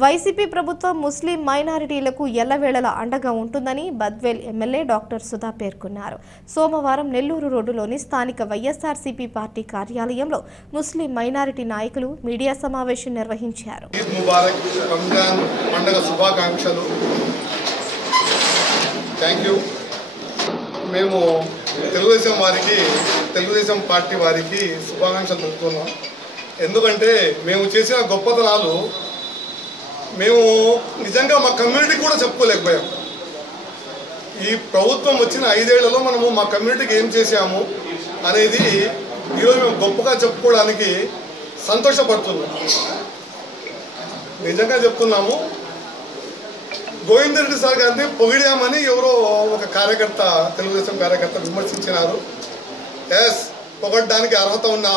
YCP ప్రభుత్వం ముస్లిం మైనారిటీలకు ఎల్లవేళలా అండగా ఉంటుందని బద్వేల్ ఎమ్మెల్యే డాక్టర్ సుధా పేర్కొన్నారు. సోమవారం నెల్లూరు రోడ్డులోని స్థానిక వైఎస్ఆర్సీపీ పార్టీ కార్యాలయంలో ముస్లిం మైనారిటీ నాయకులు మీడియా సమావేశం నిర్వహించారు. ఈద్ ముబారక్, రంజాన్ పండుగ శుభాకాంక్షలు. Thank you. మేము తెలుగుదేశం పార్టీ వారికి శుభాకాంక్షలు తెలుపుతున్నాం. ఎందుకంటే మేము చేసిన గొప్పతనాలు మేము నిజంగా మా కమ్యూనిటీకి కూడా చెప్పుకోలేకపోయాం. ఈ ప్రభుత్వం వచ్చిన 5 ఏళ్లలో మనము మా కమ్యూనిటీకి ఏం చేశాము అనేది ఈరోజు మేము గొప్పగా చెప్పుకోవడానికి సంతోషపడుతున్నాం. నిజంగా చెప్తున్నాము. గోవిందరెడ్డి సార్ గారిని పొగిడామని ఎవరో ఒక కార్యకర్త, తెలుగుదేశం కార్యకర్త విమర్శించినారు. పొగడ్డానికి అర్హత ఉన్న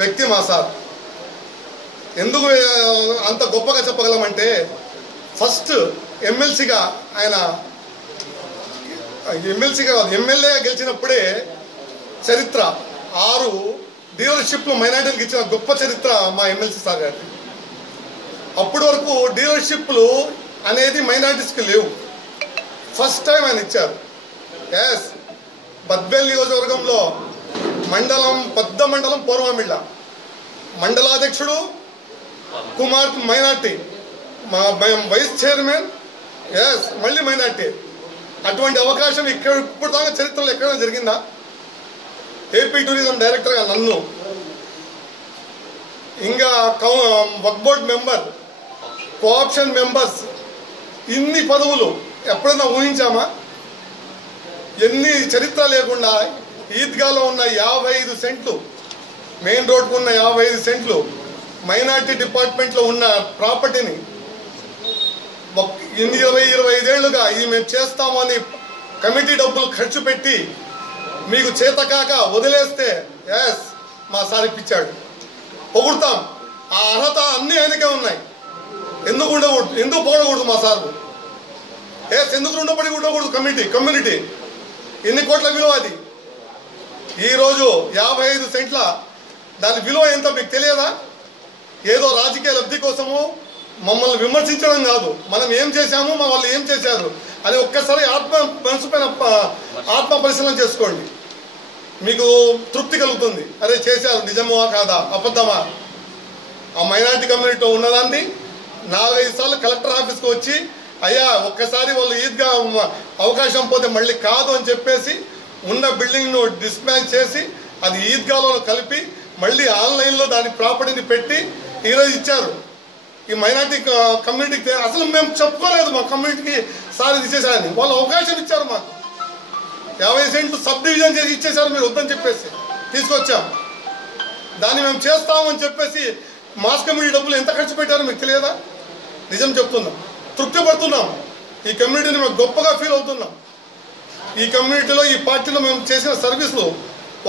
వ్యక్తి మా సార్. ఎందుకు అంత గొప్పగా చెప్పగలమంటే, ఫస్ట్ ఎమ్మెల్సీగా ఆయన ఎమ్మెల్యేగా గెలిచినప్పుడే చరిత్ర 6 డీలర్షిప్లు మైనార్టీలకు ఇచ్చిన గొప్ప చరిత్ర మా ఎమ్మెల్సీ సార్ గారి. అప్పటి వరకు డీలర్షిప్లు అనేది మైనార్టీస్కి లేవు. ఫస్ట్ టైం ఆయన ఇచ్చారు. బద్వేల్ నియోజకవర్గంలో పెద్ద మండలం పూర్వమిళ్ళ మండలాధ్యక్షుడు కుమార్ మైనార్టీ, వైస్ చైర్మన్ మళ్ళీ మైనార్టీ. అటువంటి అవకాశం ఇప్పుడు దాకా చరిత్రలో ఎక్కడైనా జరిగిందా? ఏపీ టూరిజం డైరెక్టర్గా నన్ను, ఇంకా వక్ఫ్ బోర్డ్ మెంబర్, కోఆప్షన్ మెంబర్స్, ఇన్ని పదవులు ఎప్పుడైనా ఊహించామా? ఎన్ని చరిత్ర లేకుండా ఈద్గాలో ఉన్న 55 సెంట్లు, మెయిన్ రోడ్కు ఉన్న 55 సెంట్లు, మైనార్టీ డిపార్ట్మెంట్లో ఉన్న ప్రాపర్టీని 20-25 ఏళ్లుగా ఇది మేము చేస్తామని కమిటీ డబ్బులు ఖర్చు పెట్టి మీకు చేతకాక వదిలేస్తే మా సార్ ఇప్పించాడు. పొగుడతాం. ఆ అర్హత అన్నీ ఆయనకే ఉన్నాయి. ఎందుకు పొగడకూడదు మా సార్? ఎందుకు ఉండకూడదు? కమ్యూనిటీ ఎన్ని కోట్ల విలువ అది? ఈరోజు 55 సెంట్ల దాని విలువ ఎంత మీకు తెలియదా? ఏదో రాజకీయ లబ్ధి కోసము మమ్మల్ని విమర్శించడం కాదు, మనం ఏం చేశాము, మా వాళ్ళు ఏం చేశారు అని ఒక్కసారి మనసుపైన ఆత్మ పరిశీలన చేసుకోండి. మీకు తృప్తి కలుగుతుంది. అరే చేశారు, నిజమా కాదా, అబద్ధమా? ఆ మైనారిటీ కమ్యూనిటీలో ఉన్నదాన్ని 4-5 సార్లు కలెక్టర్ ఆఫీస్కి వచ్చి, అయ్యా ఒక్కసారి వాళ్ళు ఈద్గా అవకాశం పోతే మళ్ళీ కాదు అని చెప్పేసి ఉన్న బిల్డింగ్ను డిస్మాంచ్ చేసి అది ఈద్గాలో కలిపి మళ్ళీ ఆన్లైన్లో దాని ప్రాపర్టీని పెట్టి ఈరోజు ఇచ్చారు. ఈ మైనార్టీ కమ్యూనిటీకి అసలు మేము చెప్పుకోలేదు మా కమ్యూనిటీకి సార్ ఇది ఇచ్చేసారని. వాళ్ళు అవకాశం ఇచ్చారు. మాకు 50 సెంట్లు సబ్ డివిజన్ చేసి ఇచ్చేసారు. మీరు వద్దని చెప్పేసి తీసుకొచ్చాం. దాన్ని మేము చేస్తామని చెప్పేసి మాస్ కమ్యూనిటీ డబ్బులు ఎంత ఖర్చు పెట్టారో మీకు తెలియదా? నిజం చెప్తున్నాం. తృప్తి పడుతున్నాం. ఈ కమ్యూనిటీని మేము గొప్పగా ఫీల్ అవుతున్నాం. ఈ కమ్యూనిటీలో, ఈ పార్టీలో మేము చేసిన సర్వీసులు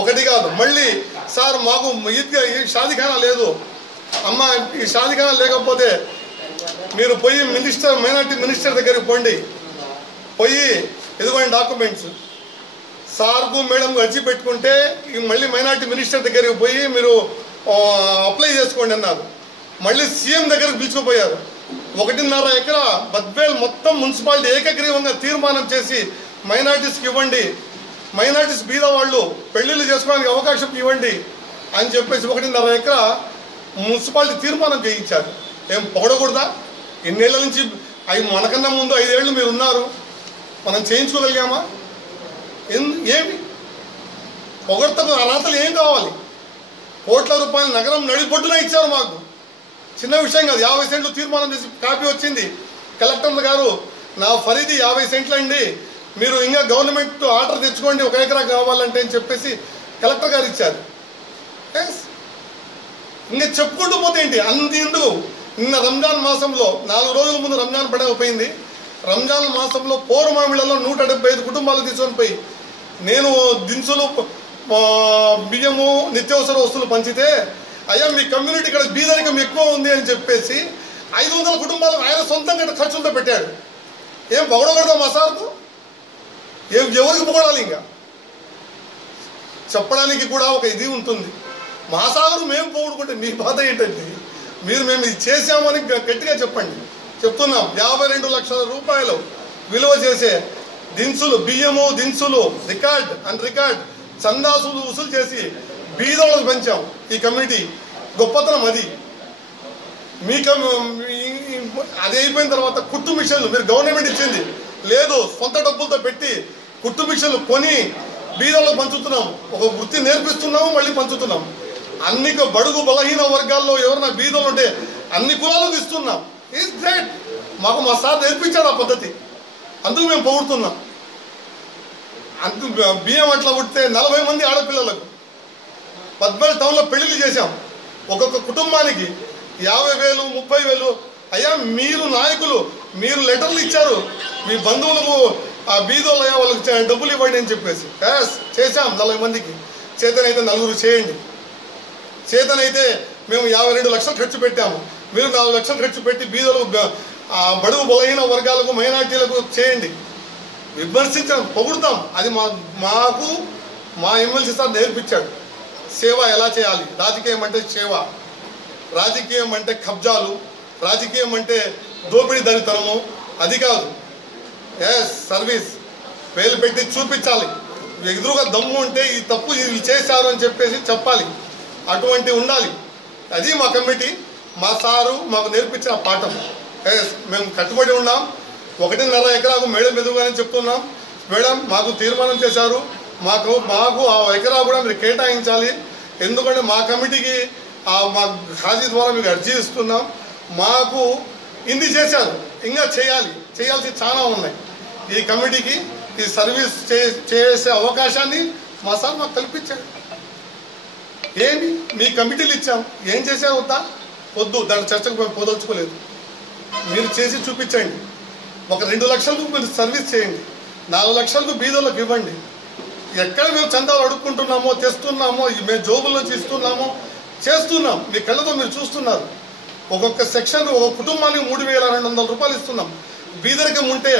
ఒకటి కాదు. మళ్ళీ సార్ మాకు ఈద్గా షాదీఖానా లేదు అమ్మ, ఈ షాదీఖానా లేకపోతే మీరు పోయి మైనార్టీ మినిస్టర్ దగ్గరికి పోయి ఇదిగోండి డాక్యుమెంట్స్, సార్కు మేడంకు అర్జీ పెట్టుకుంటే మళ్ళీ మైనార్టీ మినిస్టర్ దగ్గరికి పోయి మీరు అప్లై చేసుకోండి అన్నారు. మళ్ళీ సీఎం దగ్గరకు పిలుచుకుపోయారు. 1.5 ఎకరా బద్వేల్ మొత్తం మున్సిపాలిటీ ఏకగ్రీవంగా తీర్మానం చేసి మైనార్టీస్కి ఇవ్వండి, మైనార్టీస్ బీద వాళ్ళు పెళ్లిళ్ళు చేసుకోవడానికి అవకాశం ఇవ్వండి అని చెప్పేసి 1.5 ఎకరా మున్సిపాలిటీ తీర్మానం చేయించారు. ఏం పొగడకూడదా? ఎన్నేళ్ల నుంచి మనకన్నా ముందు 5 ఏళ్ళు మీరు ఉన్నారు, మనం చేయించుకోగలిగామా? ఏమి పొగడతకు అర్హతలు ఏం కావాలి? కోట్ల రూపాయల నగరం నడిబొడ్డున ఇచ్చారు మాకు. చిన్న విషయం కాదు. 50 సెంట్లు తీర్మానం చేసి కాపీ వచ్చింది. కలెక్టర్ గారు, నా పరిధి 50 సెంట్లు అండి, మీరు ఇంకా గవర్నమెంట్ ఆర్డర్ తెచ్చుకోండి 1 ఎకరా కావాలంటే అని చెప్పేసి కలెక్టర్ గారు ఇచ్చారు. ఇంకా చెప్పుకుంటూ పోతే ఏంటి ఎందుకు? నిన్న రంజాన్ మాసంలో 4 రోజుల ముందు రంజాన్ పండుగ పోయింది. రంజాన్ మాసంలో పూర్వమామిళ్లలో 175 కుటుంబాలు తీసుకొని పోయి నేను దినుసులు, బియ్యము, నిత్యావసర వస్తువులు పంచితే, అయ్యా మీ కమ్యూనిటీ ఇక్కడ బీదరికం ఎక్కువ ఉంది అని చెప్పేసి 500 కుటుంబాలకు ఆయన సొంతంగా ఖర్చులతో పెట్టాడు. ఏం పొగడకూడదా మా సార్కు? ఎవరికి పొగడాలి? ఇంకా చెప్పడానికి కూడా ఒక ఇది ఉంటుంది. మా సాగరు మేము పొగుడుకుంటే మీ బాధ ఏంటండి? మేము ఇది చేసామని గట్టిగా చెప్పండి. చెప్తున్నాం 52 లక్షల రూపాయలు విలువ చేసే దినుసులు, బియ్యము దినుసులు రికార్డ్ చందాసులు వసూలు చేసి బీదోళ్ళకు పెంచాం. ఈ కమిటీ గొప్పతనం అది. అది అయిపోయిన తర్వాత కుట్టు మిషన్లు మీరు గవర్నమెంట్ ఇచ్చింది లేదు, సొంత డబ్బులతో పెట్టి కుట్టు మిషన్లు కొని బీదోళ్ళకు పంచుతున్నాం. ఒక వృత్తి నేర్పిస్తున్నాము, మళ్ళీ పంచుతున్నాం. అన్ని బడుగు బలహీన వర్గాల్లో ఎవరైనా బీదోళ్ళు ఉంటే అన్ని కులాలకు ఇస్తున్నాం. Is great. మాకు మా సార్ నేర్పించారు ఆ పద్ధతి, అందుకు మేము పొగుడుతున్నాం. బియ్యం అట్లా పుడితే 40 మంది ఆడపిల్లలకు బద్వేల్ టౌన్లో పెళ్లిళ్ళు చేశాం. ఒక్కొక్క కుటుంబానికి 50,000 30,000. అయ్యా మీరు నాయకులు, మీరు లెటర్లు ఇచ్చారు మీ బంధువులకు, ఆ బీదోళ్ళయ్యా వాళ్ళకి డబ్బులు ఇవ్వండి అని చెప్పేసి చేశాం 40 మందికి. చేతనైతే 4 చేయండి. చేతనైతే మేము 52 లక్షలు ఖర్చు పెట్టాము, మీరు 4 లక్షలు ఖర్చు పెట్టి బీదోలకు, బడుగు బలహీన వర్గాలకు, మైనార్టీలకు చేయండి. విమర్శించడం పొగుడుతాం. అది మాకు మా ఎమ్మెల్సీ సార్ నేర్పించాడు. సేవ ఎలా చేయాలి. రాజకీయం అంటే సేవ, రాజకీయం అంటే కబ్జాలు, రాజకీయం అంటే దోపిడీ దరితనము, అది కాదు. సర్వీస్ వేలు పెట్టి చూపించాలి. ఎదురుగా దమ్ము ఉంటే ఈ తప్పు వీళ్ళు చేశారు అని చెప్పేసి చెప్పాలి. అటువంటి ఉండాలి. అది మా కమిటీ, మా సారు మాకు నేర్పించిన పాఠం. మేము కట్టుబడి ఉన్నాం. 1.5 ఎకరాకు మేడం ఎదుగుగానే చెప్తున్నాం. మేడం మాకు తీర్మానం చేశారు, మాకు ఆ ఎకరా కూడా మీరు కేటాయించాలి. ఎందుకంటే మా కమిటీకి మా ఖాజీ ద్వారా మీకు అర్జీ ఇస్తున్నాం. మాకు ఇన్ని చేశారు, ఇంకా చేయాల్సి చాలా ఉన్నాయి. ఈ కమిటీకి ఈ సర్వీస్ చేసే అవకాశాన్ని మా సార్ మాకు కల్పించాడు. ఏంటి మీ కమిటీలు ఇచ్చాం, ఏం చేశారు వద్దు, దాని చర్చకు మేము పోదలుచుకోలేదు. మీరు చేసి చూపించండి. ఒక 2 లక్షలకు మీరు సర్వీస్ చేయండి, 4 లక్షలకు బీదోళ్ళకి ఇవ్వండి. ఎక్కడ మేము చందాలు అడుక్కుంటున్నామో, తెస్తున్నామో, మేము జోబుల నుంచి ఇస్తున్నామో, చేస్తున్నాం. మీ కళ్ళతో మీరు చూస్తున్నారు. ఒక్కొక్క సెక్షన్ ఒక కుటుంబానికి 3,200 రూపాయలు ఇస్తున్నాం. బీదరికం ఉంటే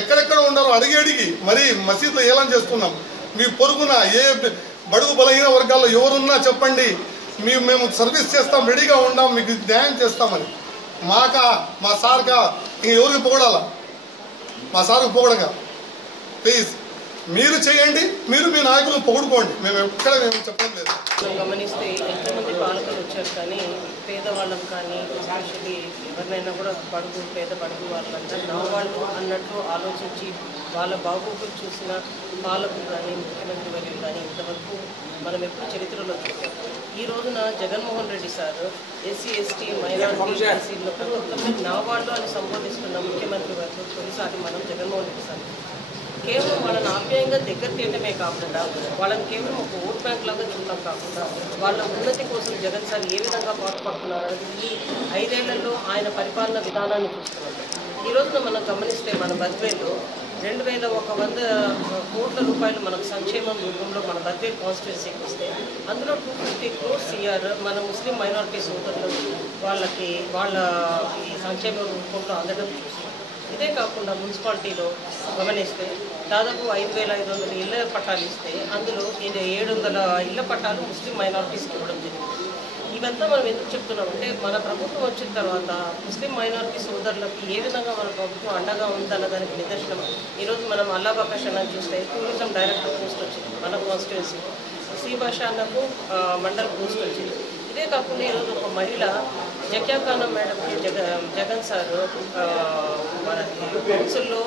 ఎక్కడెక్కడ ఉండాలో అడిగి మరీ మసీదులో ఏలం చేస్తున్నాం. మీ పొరుగున ఏ బడుగు బలహీన వర్గాల్లో ఎవరున్నా చెప్పండి, మేము సర్వీస్ చేస్తాం, రెడీగా ఉన్నాం, మీకు న్యాయం చేస్తామని. మా సార్గా ఇంక ఎవరికి పొగడాలా? మా సార్కు పొగడగా ప్లీజ్ మీరు చేయండి, మీరు మీ నాయకులను పొగుడుకోండి. మేము చెప్పడం లేదు. గమనిస్తే ఎంతోమంది పాలకులు వచ్చారు, కానీ పేదవాళ్ళం కానీ ఎస్పెషల్లీ ఎవరినైనా కూడా పేద బడుగు వాళ్ళంతా నా వాళ్ళు అన్నట్లు ఆలోచించి వాళ్ళ బాగోగులు చూసిన పాలకులు కానీ ముఖ్యమంత్రి వర్యులు కానీ ఇంతవరకు మనం ఎప్పుడు చరిత్రలో చూసాం. ఈ రోజున Jaganmohan Reddy sir SC ST minority ఎస్సీలో ప్రతి ఒక్కరిని నా వాళ్ళు అని సంబోధిస్తున్న ముఖ్యమంత్రి వర్యులు తొలిసారి మనం జగన్మోహన్ రెడ్డి సార్ కేవలం వాళ్ళని ఆప్యాయంగా దగ్గర తీయటమే కాకుండా, వాళ్ళని కేవలం ఒక ఓట్ బ్యాంక్ లాగా చూడటం కాకుండా, వాళ్ళ ఉన్నతి కోసం జగన్ సార్ ఏ విధంగా పాటుపడుతున్నారు అనేది ఈ 5 ఏళ్లలో ఆయన పరిపాలన విధానాన్ని చూస్తున్నాం. ఈ రోజున మనం గమనిస్తే మన బద్వేల్లో 2,100 కోట్ల రూపాయలు మనకు సంక్షేమం రూపంలో మన బద్వేల్ కాన్స్టిట్యున్సీకి వస్తే అందులో 250 crores CR మన ముస్లిం మైనారిటీ సోదరులు వాళ్ళ ఈ సంక్షేమ రూపంలో అందడం చూస్తున్నాం. ఇదే కాకుండా మున్సిపాలిటీలో గమనిస్తే దాదాపు 5,500 ఇళ్ల పట్టాలు ఇస్తే అందులో 700 ఇళ్ల పట్టాలు ముస్లిం మైనారిటీస్కి ఇవ్వడం జరిగింది. ఇవంతా మనం ఎందుకు చెప్తున్నామంటే మన ప్రభుత్వం వచ్చిన తర్వాత ముస్లిం మైనారిటీ సోదరులకు ఏ విధంగా మన ప్రభుత్వం అండగా ఉందన్న దానికి నిదర్శనం. ఈరోజు మనం అల్లాబాకాష్ అన్నది చూస్తే టూరిజం డైరెక్టర్ పోస్ట్ వచ్చింది మన కాన్స్టిట్యున్సీలో, శ్రీభాష అన్నకు మండల్ పోస్ట్ వచ్చింది. ఇదే కాకుండా ఈరోజు ఒక మహిళ జక్యా ఖానం మేడంకి జగన్ సార్ మన కౌన్సిల్లో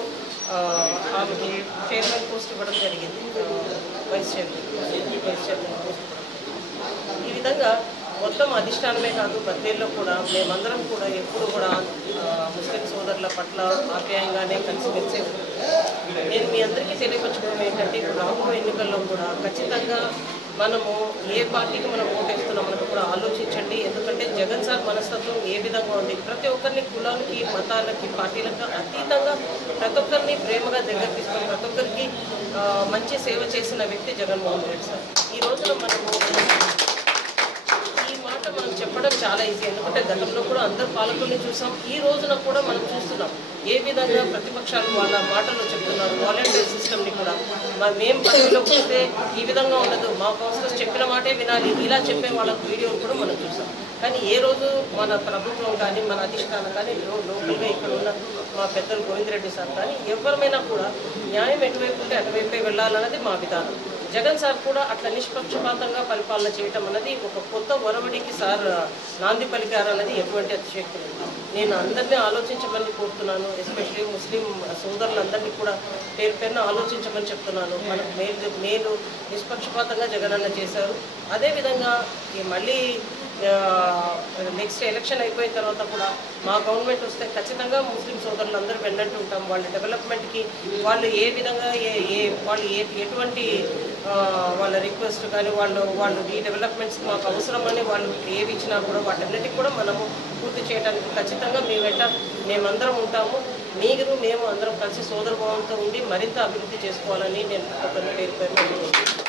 ఆమెకి చైర్మన్ పోస్ట్ ఇవ్వడం జరిగింది, వైస్ చైర్మన్ పోస్ట్ ఇవ్వడం. ఈ విధంగా మొత్తం అధిష్టానమే కాదు, బద్వేల్లో కూడా మేమందరం కూడా ఎప్పుడు కూడా ముస్లిం సోదరుల పట్ల ఆప్యాయంగానే కలిసిమెలిసి. నేను మీ అందరికీ తెలియపరచుకోవడం ఏంటంటే, ఇప్పుడు రాబోయే ఎన్నికల్లో కూడా ఖచ్చితంగా మనము ఏ పార్టీకి మనం ఓటేస్తున్నాం మనకు కూడా ఆలోచించండి. ఎందుకంటే జగన్ సార్ మనస్తత్వం ఏ విధంగా ఉంది, ప్రతి ఒక్కరిని కులానికి, మతాలకి, పార్టీలకు అతీతంగా ప్రతి ఒక్కరిని ప్రేమగా దగ్గర తీసుకొని ప్రతి ఒక్కరికి మంచి సేవ చేసిన వ్యక్తి జగన్మోహన్ రెడ్డి సార్. ఈ రోజున మనము మనం చెప్పడం చాలా ఈజీ, ఎందుకంటే గతంలో కూడా అందరు పాలకుల్ని చూసాం. ఈ రోజున కూడా మనం చూస్తున్నాం ఏ విధంగా ప్రతిపక్షాలు వాళ్ళ మాటల్లో చెప్తున్నారు. వాలంటీర్ సిస్టమ్ని కూడా మేము పదవిలో వస్తే ఈ విధంగా ఉండదు, మా కౌన్సిలర్స్ చెప్పిన మాటే వినాలి, ఇలా చెప్పే వాళ్ళ వీడియోలు కూడా మనం చూసాం. కానీ ఏ రోజు మన ప్రభుత్వం కానీ మన అధిష్టానం కానీ లోకల్గా ఇక్కడ ఉన్న మా పెద్దలు గోవిందరెడ్డి సార్ కానీ ఎవరిమైనా కూడా న్యాయం ఎటువైపు ఉంటే అటువైపే వెళ్ళాలన్నది మా విధానం. జగన్ సార్ కూడా అట్లా నిష్పక్షపాతంగా పరిపాలన చేయటం అన్నది ఒక కొత్త ఒరవడికి సార్ నాంది పలికారన్నది ఎటువంటి అతిశక్తి లేదు. నేను అందరినీ ఆలోచించమని కోరుతున్నాను. ఎస్పెషల్లీ ముస్లిం సోదరులందరినీ కూడా పేరు పేరున ఆలోచించమని చెప్తున్నాను. మనకు మేలు నిష్పక్షపాతంగా జగనన్న చేశారు. అదేవిధంగా మళ్ళీ నెక్స్ట్ ఎలక్షన్ అయిపోయిన తర్వాత కూడా మా గవర్నమెంట్ వస్తే ఖచ్చితంగా ముస్లిం సోదరులందరూ వెన్నట్టు ఉంటాం. వాళ్ళ డెవలప్మెంట్కి వాళ్ళు ఏ విధంగా వాళ్ళు ఎటువంటి వాళ్ళ రిక్వెస్ట్ కానీ వాళ్ళు ఈ డెవలప్మెంట్స్కి మాకు అవసరమని వాళ్ళు ఏవి ఇచ్చినా కూడా వాటన్నిటికి కూడా మనము పూర్తి చేయడానికి ఖచ్చితంగా మేమందరం ఉంటాము. మేము అందరం కలిసి సోదరభావంతో ఉండి మరింత అభివృద్ధి చేసుకోవాలని నేను పేరు